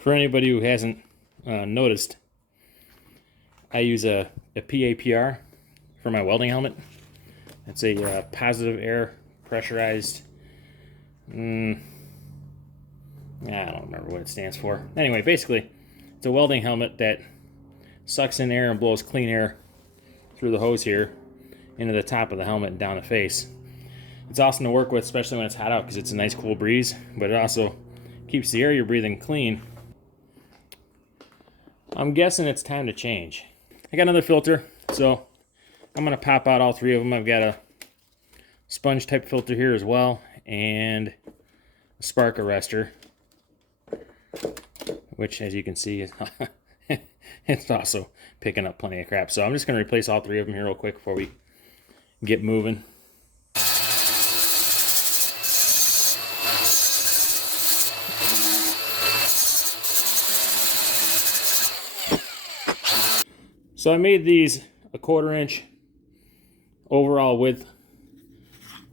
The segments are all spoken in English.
For anybody who hasn't noticed, I use a PAPR for my welding helmet. It's a positive air pressurized, I don't remember what it stands for. Anyway, basically, it's a welding helmet that sucks in air and blows clean air through the hose here into the top of the helmet and down the face. It's awesome to work with, especially when it's hot out, because it's a nice cool breeze, but it also keeps the air you're breathing clean. I'm guessing it's time to change. I got another filter, so I'm going to pop out all three of them. I've got a sponge type filter here as well, and a spark arrestor, which, as you can see, is it's also picking up plenty of crap. So I'm just going to replace all three of them here real quick before we get moving. So I made these a 1/4 inch overall width,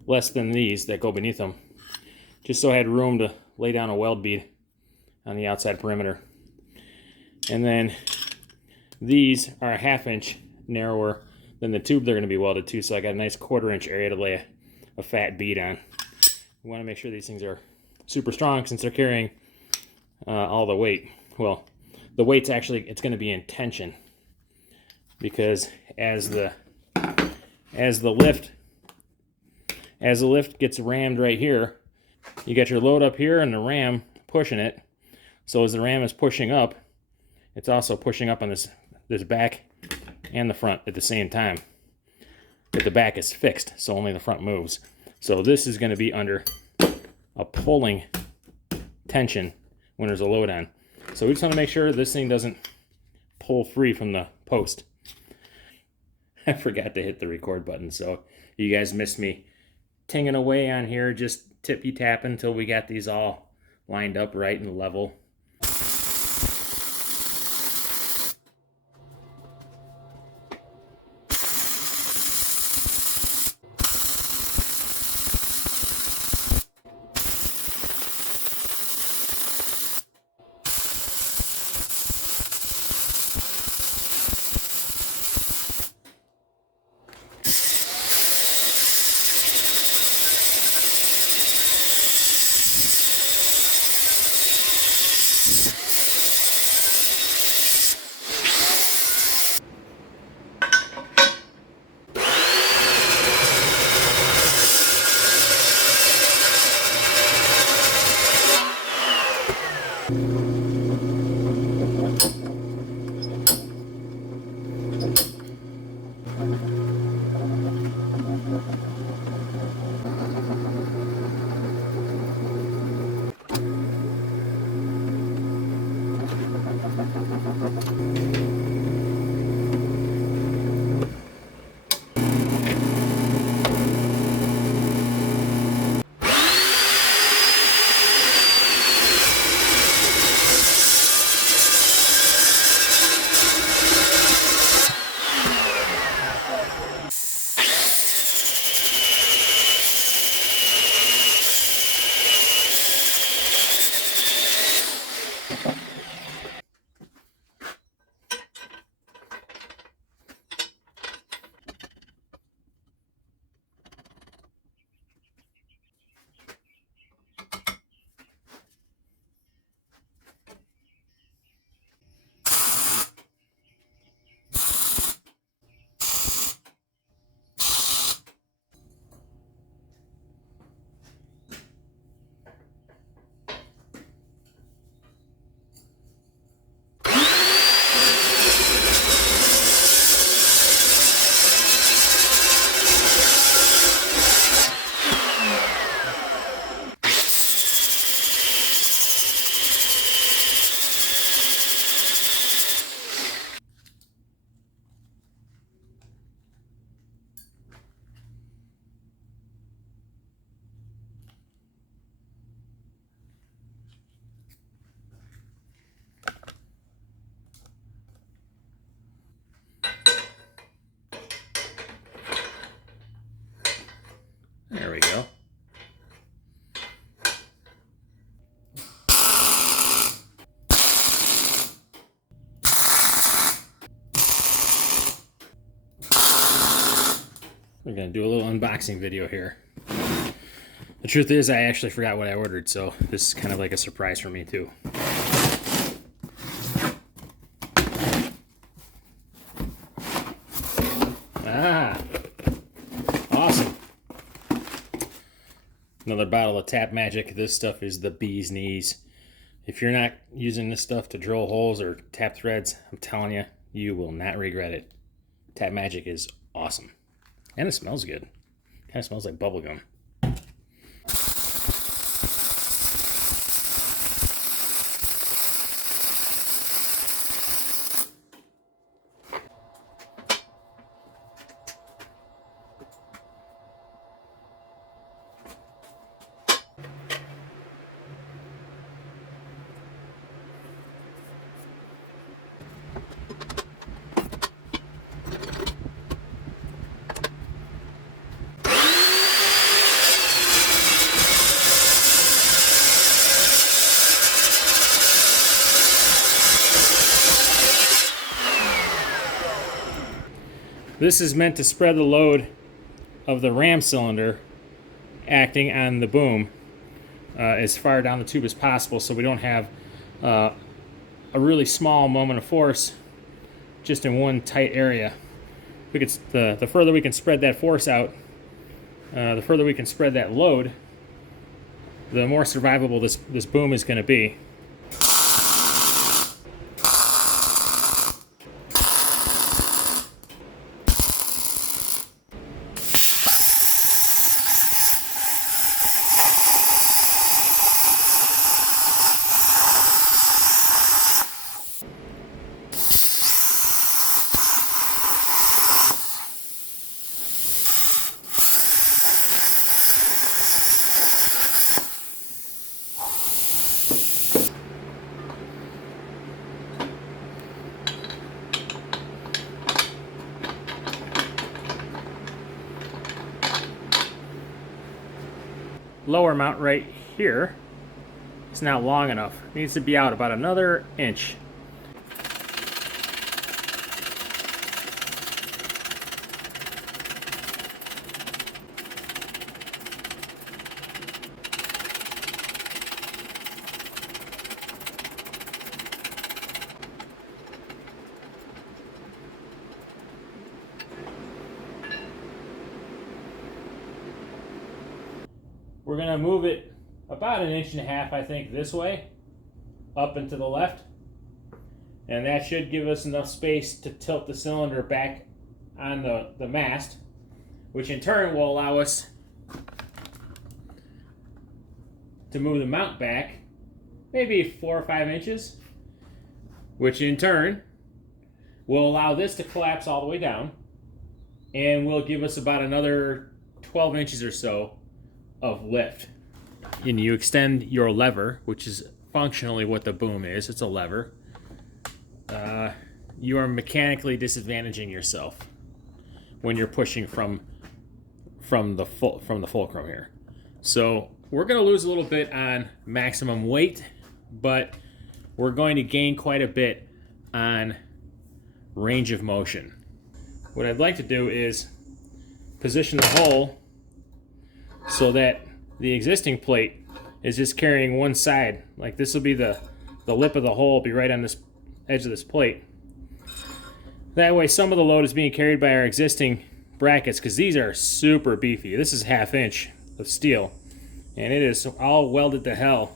less than these that go beneath them, just so I had room to lay down a weld bead on the outside perimeter. And then these are a 1/2 inch narrower than the tube they're going to be welded to, so I got a nice 1/4 inch area to lay a fat bead on. We want to make sure these things are super strong since they're carrying all the weight. Well, the weight's actually, it's going to be in tension, because as the lift gets rammed right here, you got your load up here and the ram pushing it. So as the ram is pushing up, it's also pushing up on this back and the front at the same time. But the back is fixed, so only the front moves. So this is going to be under a pulling tension when there's a load on. So we just want to make sure this thing doesn't pull free from the post. I forgot to hit the record button, so you guys missed me tinging away on here, just tippy-tapping until we got these all lined up right and level. There we go. We're gonna do a little unboxing video here. The truth is, I actually forgot what I ordered, so this is kind of like a surprise for me too. Ah, awesome. Another bottle of Tap Magic. This stuff is the bee's knees. If you're not using this stuff to drill holes or tap threads, I'm telling you, you will not regret it. Tap Magic is awesome. And it smells good. Kind of smells like bubble gum. This is meant to spread the load of the ram cylinder acting on the boom as far down the tube as possible, so we don't have a really small moment of force just in one tight area. We could, the further we can spread that force out, the further we can spread that load, the more survivable this boom is going to be. Lower mount right here is not long enough. It needs to be out about another inch. We're going to move it about 1.5 inches, I think, this way, up and to the left. And that should give us enough space to tilt the cylinder back on the mast, which in turn will allow us to move the mount back maybe 4 or 5 inches, which in turn will allow this to collapse all the way down and will give us about another 12 inches or so of lift. And you extend your lever, which is functionally what the boom is. It's a lever. You are mechanically disadvantaging yourself when you're pushing from the fulcrum here. So we're going to lose a little bit on maximum weight, but we're going to gain quite a bit on range of motion. What I'd like to do is position the hole so that the existing plate is just carrying one side. Like this will be the lip of the hole will be right on this edge of this plate. That way some of the load is being carried by our existing brackets, because these are super beefy. This is 1/2 inch of steel and it is all welded to hell.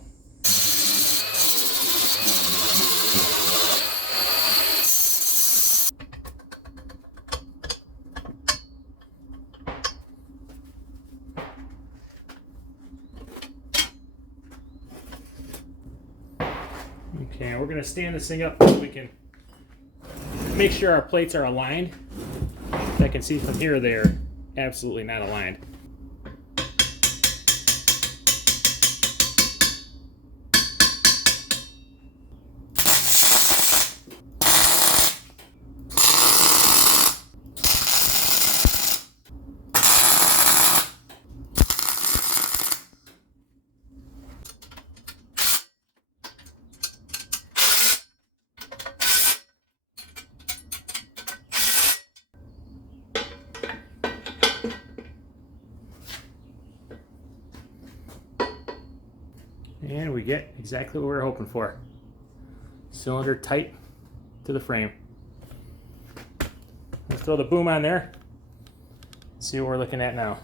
Okay, we're going to stand this thing up so we can make sure our plates are aligned. As I can see from here, they're absolutely not aligned. And we get exactly what we were hoping for. Cylinder tight to the frame. Let's throw the boom on there. See what we're looking at now.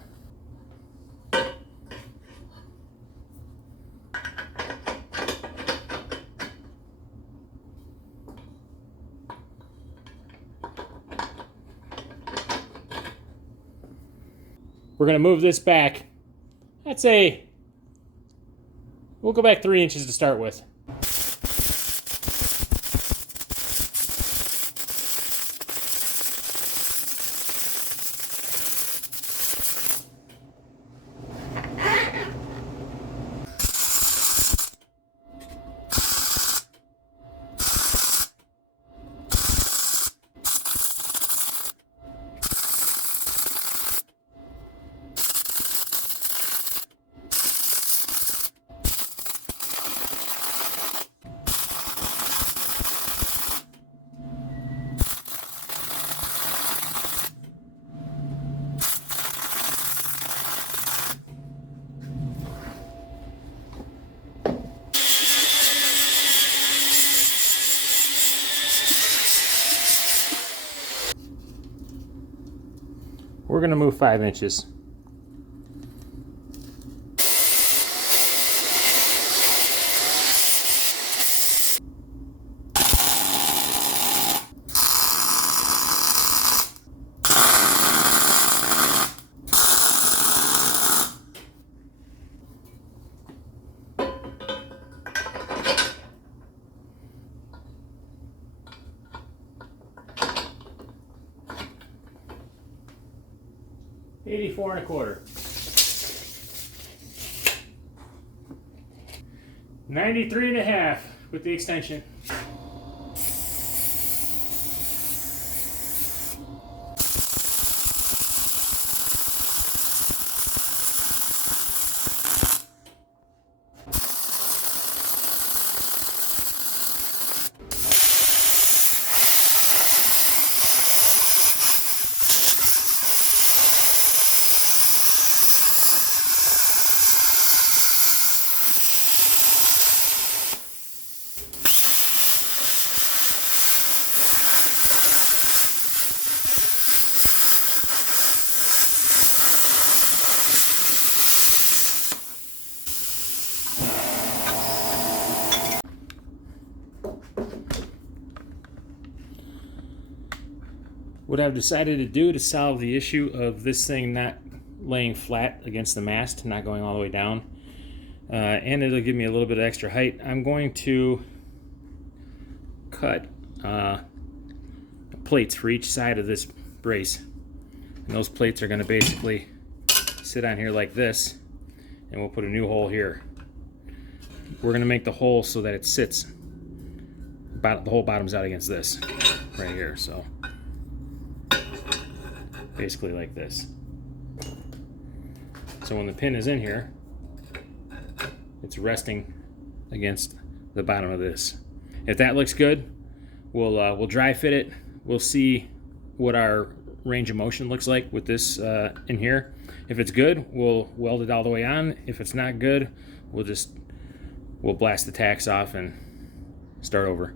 We're going to move this back. I'd say we'll go back 3 inches to start with. We're going to move 5 inches. $84.25. 93.5 with the extension. What I've decided to do to solve the issue of this thing not laying flat against the mast, not going all the way down, and it'll give me a little bit of extra height, I'm going to cut plates for each side of this brace. And those plates are going to basically sit on here like this, and we'll put a new hole here. We're going to make the hole so that it sits, the whole bottom's out against this right here, so basically like this. So when the pin is in here, it's resting against the bottom of this. If that looks good, we'll dry fit it. We'll see what our range of motion looks like with this in here. If it's good, we'll weld it all the way on. If it's not good, we'll blast the tacks off and start over.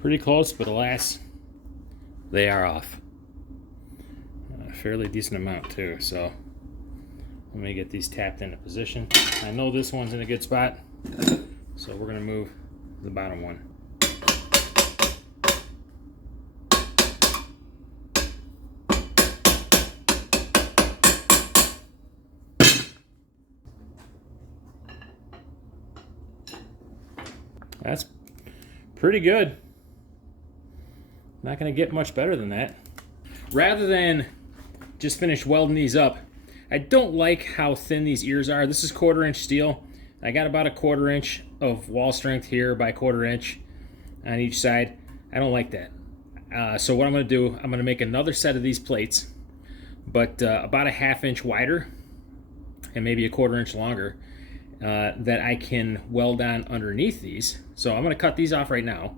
Pretty close, but alas, they are off. A fairly decent amount too, so let me get these tapped into position. I know this one's in a good spot, so we're gonna move the bottom one. That's pretty good. Not going to get much better than that. Rather than just finish welding these up, I don't like how thin these ears are. This is 1/4 inch steel. I got about a 1/4 inch of wall strength here by 1/4 inch on each side. I don't like that. So what I'm going to do, I'm going to make another set of these plates, but about a 1/2 inch wider and maybe a 1/4 inch longer, that I can weld on underneath these. So I'm going to cut these off right now.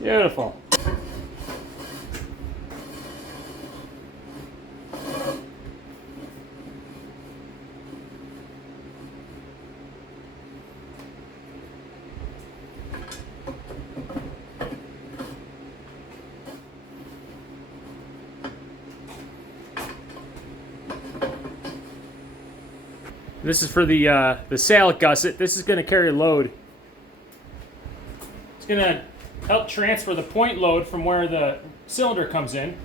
Beautiful. This is for the sail gusset. This is going to carry load. It's going to help transfer the point load from where the cylinder comes in.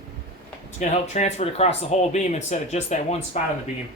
It's going to help transfer it across the whole beam instead of just that one spot on the beam.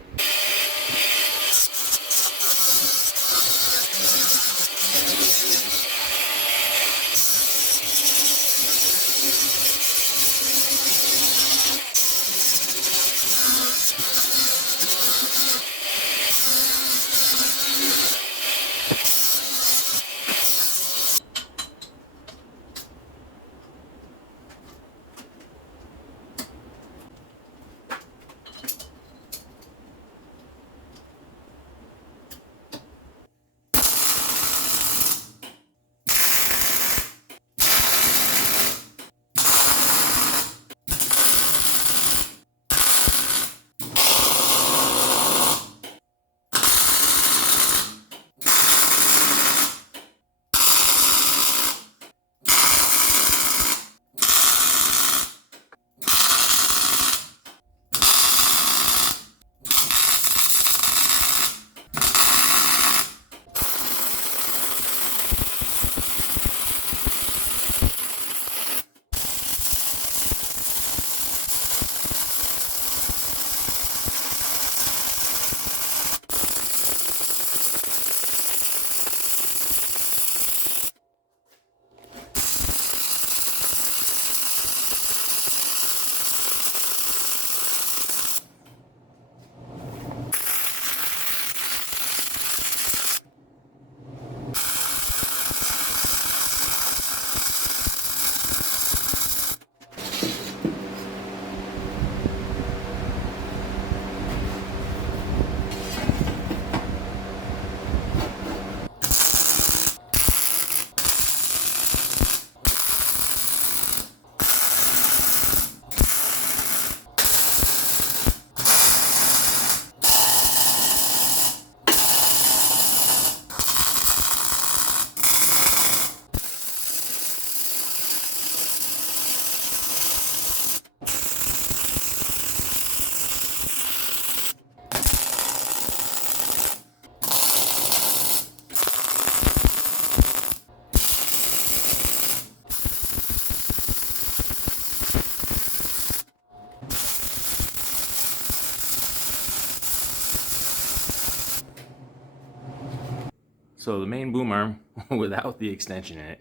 So the main boom arm, without the extension in it,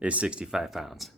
is 65 pounds.